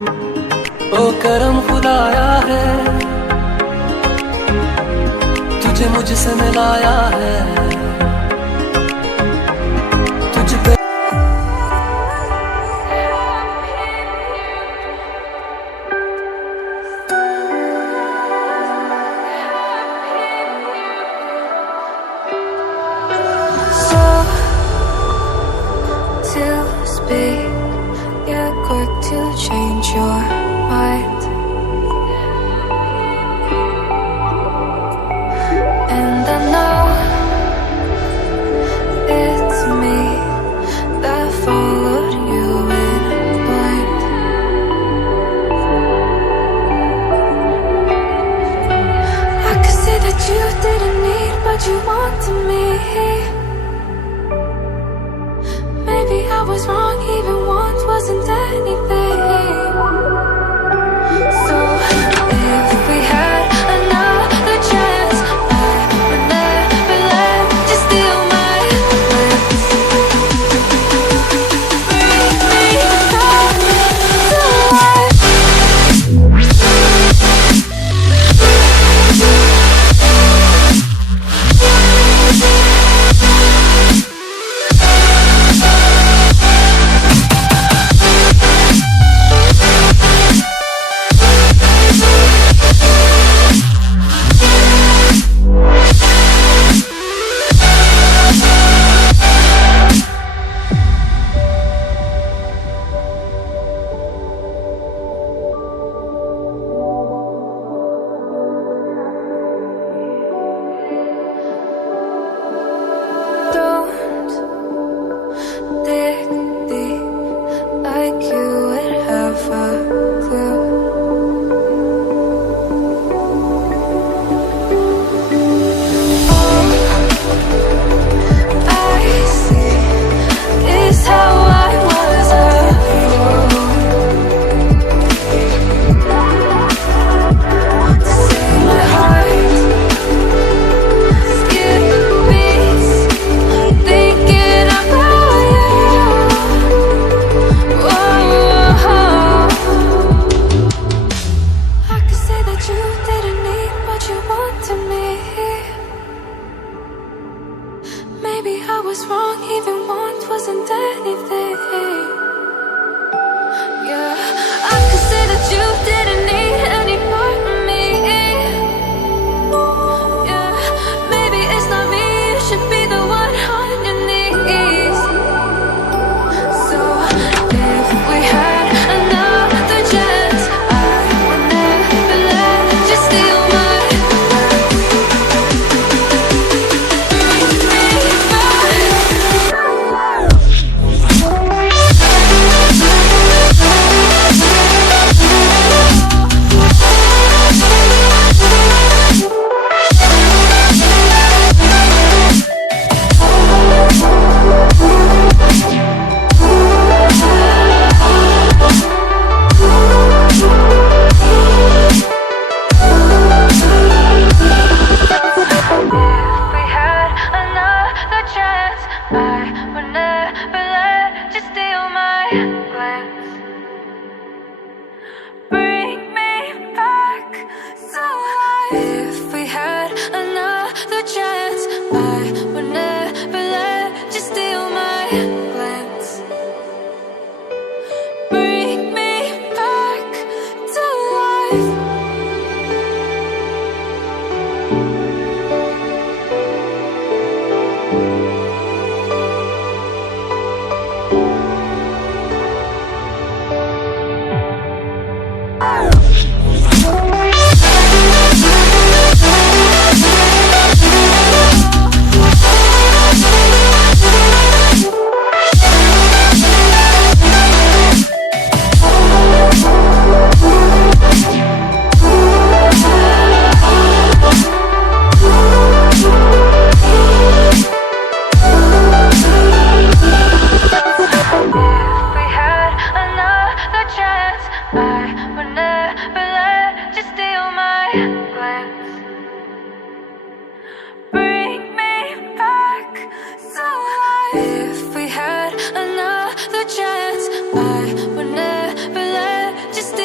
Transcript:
ओ करम खुदाया है, तुझे मुझसे मिलाया है, तुझ पे to speak, you're quick to change your mind. And I know it's me that followed you in blind. I could say that you didn't need, but you wanted me. Maybe I was wrong, even once wasn't anything. So if we had another chance, I would never let you steal my plans. Bring me back to life. Don't dig deep like you would have a clue. All I see is how I was a fool to see my heart skip beats thinking about you. Whoa. I could say that you didn't need, but you wanted me. Maybe I was wrong, even once wasn't anything. Yeah, I could say that you didn't need any part of me. Yeah, maybe it's not me, you should be the one on your knees. So if we had another chance, I would never let you steal my heart. Bring me back. If we had another chance, I would never let you steal my glance. Bring me back to life. If we had another chance, I would never let you steal my glance. Bring me back to life. If we had another chance, I would never let you stay.